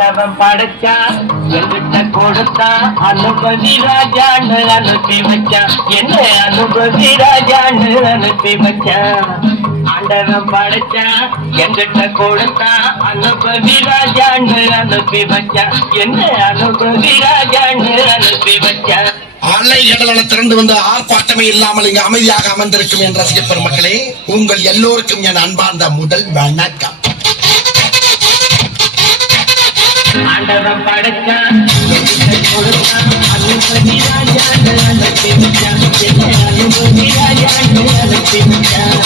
ஆண்டவன் படைச்சான் என்கிட்ட கொடுத்தான் அனுபவி ராஜான்னு அனுப்பி வச்சான் என்ன அனுபவி ராஜான்னு அனுப்பி வச்சான் ஆண்டவன் படைச்சான் என்கிட்ட கொடுத்தான் அனுபவி ராஜான்னு அனுப்பி வச்சான் என்ன அனுபவி ராஜான்னு அனுப்பி வச்சான் ஆலை கடலான திரண்டு வந்து ஆர்ப்பாட்டமே இல்லாமல் இங்கு அமைதியாக அமர்ந்திருக்கும் என் ரசிக பெருமக்களே, உங்கள் எல்லோருக்கும் என் அன்பார்ந்த முதல் வணக்கம். ஆண்டவன் படைச்சான் அனுபவி ராஜான்னு அனுப்பி வச்சான் என்ன அனுபவி ராஜான்னு அனுப்பி வச்சான்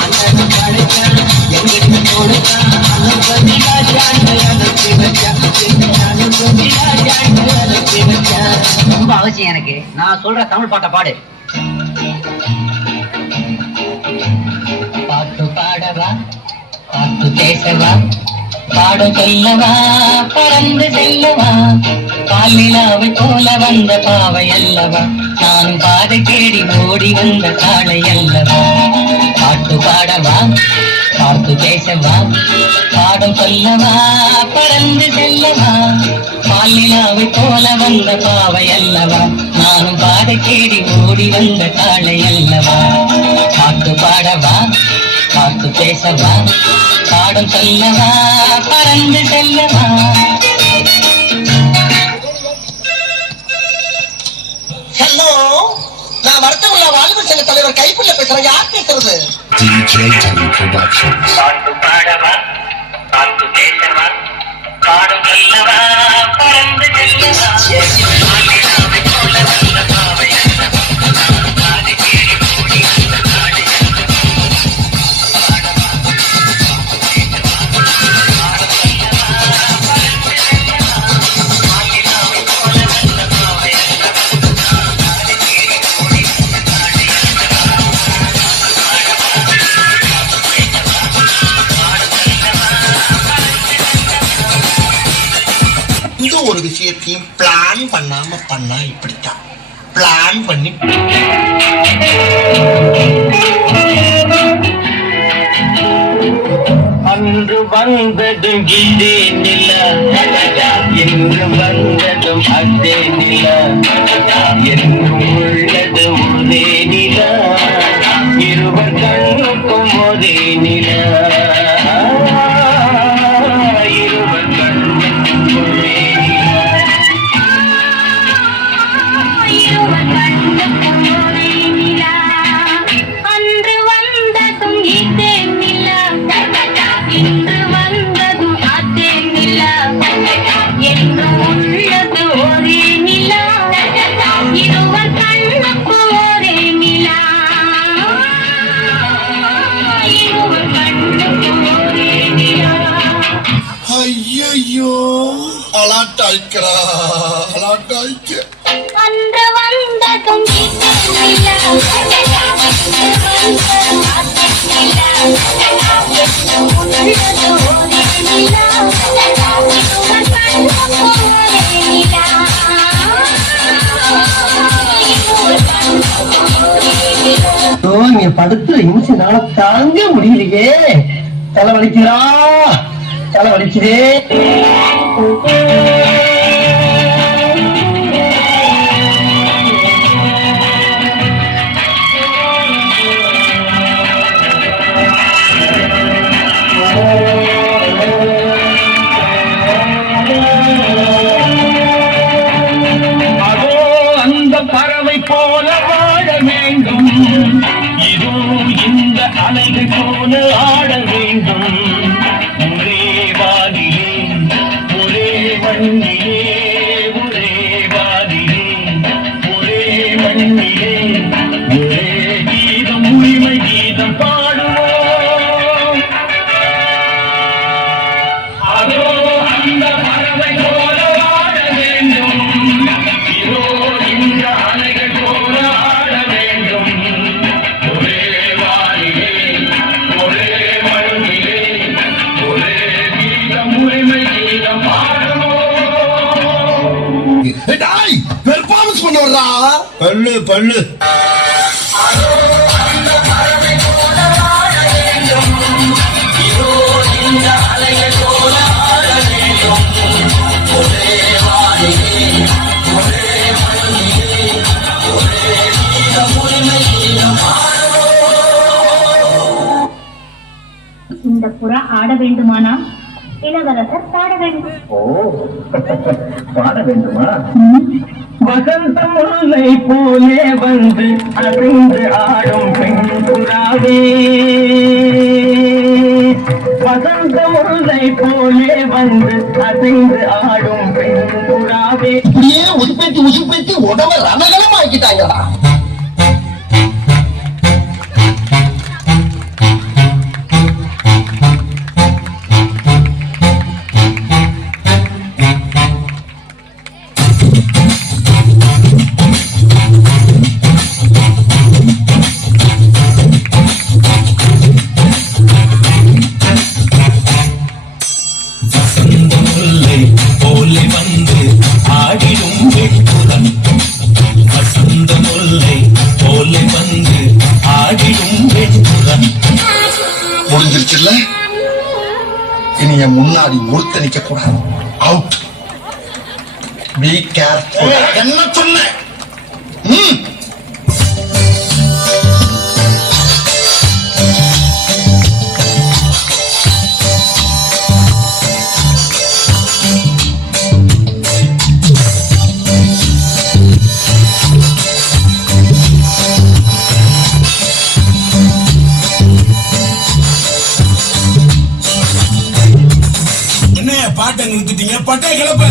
ஆண்டவன் படைச்சான் என்கிட்ட கொடுத்தான் அனுபவி ராஜான்னு அனுப்பி வச்சான் என்ன அனுபவி ராஜான்னு அனுப்பி வச்சான். ரொம்ப அவசியம் எனக்கு. நான் சொல்ற தமிழ் பாட்டை பாடு. பாட்டு பாடவா, பாட்டு பேசவா, பாட சொல்லவா, பறந்து செல்லவா, பாலிலாவை போல வந்த பாவை அல்லவா, நானும் பாதை தேடி ஓடி வந்த காளை அல்லவா. பாட்டு பாடவா, பாட்டு பேசவா, பாடம் சொல்லவா, பறந்து செல்லவா, பாலிலாவை போல வந்த பாவை அல்லவா, நானும் பாதை தேடி ஓடி வந்த காளை அல்லவா. பாட்டு பாடவா, பாட்டு பேசவா, பாடம் சொல்லவா, பறந்து செல்லவா. ஹலோ, நான் வருத்தமுள்ள வாழ்வு சங்க தலைவர் கைப்புள்ள பேசுறேன். யார் பேசுறது? DJ Tony Productions. பாட்டு பாடவா, பாட்டு பேசவா, பாடம் சொல்லவா, பறந்து செல்லவா, பாலிலாவை போல வந்த பாவை அல்லவா, நானும் பாதை தேடி ஓடி வந்த காளை அல்லவா. இந்த ஒரு விஷயத்தையும் பிளான் பண்ணாம பண்ணா இப்படித்தான். பிளான் பண்ணி அன்று வந்ததும் இதே நில, என்று வந்ததும் அதே நில, என்றும் உள்ளது ஒரே நில, இருவர் கண்ணுக்கும் ஒரே நில, இருவர் கண்ணுக்கும் ஒரே நில, இருவர் கண்ணுக்கும் ஒரே நில. அன்று வந்ததும் இதே நில, இன்று வந்ததும் அதே நில, என்று உள்ளது ஒரே நில, இருவர் கண்ணுக்கு ஒரே நில, இருவர் கண்ணுக்கு ஒரே நில. ஐயோ அலாட்டாய்க்கிறா, அலாட்டாய்க்க. அன்று வந்ததும் இதே நில, வந்ததும் அதே நில, உள்ளது ஒரே நில, இருவர் கண்ணுக்கு ஒரே நில, இருவர் கண்ணுக்கு ஒரே நில. நீ படுத்துற இன்சினால தாங்க முடியலையே. தலை வலிக்கிறா, தலை வலிக்குதே. அதோ அந்த பறவை போல வாழ வேண்டும், இதோ இந்த அலைகள் போல ஆட வேண்டும், ஒரே வாதிலே ஒரே மண்ணிலே, ஒரே வாதிலே ஒரே மண்ணிலே, ஒரே கீதம் உரிமை கீதம் பாடுவோம். அதோ அந்த பறவை போல வாழ வேண்டும், இதோ இந்த அலைகள் போல ஆட வேண்டும், ஒரே வானிலே ஒரே மண்ணிலே, ஒரே கீதம் உரிமை கீதம் பாடுவோம். பெர்ஃபார்மன்ஸ் பண்ண வர்றா. பல்லு பல்லு இதோ இந்த அலைகள் போல ஆட வேண்டும், வேண்டுமானா இளவரசர் பாட வேண்டும். ஓ, பாட வேண்டுமா? வசந்தம் முல்லை போலே வந்து அசைந்து ஆடும் பெண் புறாவே, வசந்த முல்லை போலே வந்து அசைந்து ஆடும் பெண் புறாவே. இப்படியே உசுப்பேத்தி உடம்ப ரணகலம் ஆக்கிட்டாங்களா? முடிஞ்சிருச்சுல்ல, இனி என் முன்னாடி ஒருத்த நிக்க கூடாது. அவுட். Be careful. என்ன சொன்ன? பாட்டை நிறுத்திட்டீங்க, பட்டை கிளப்ப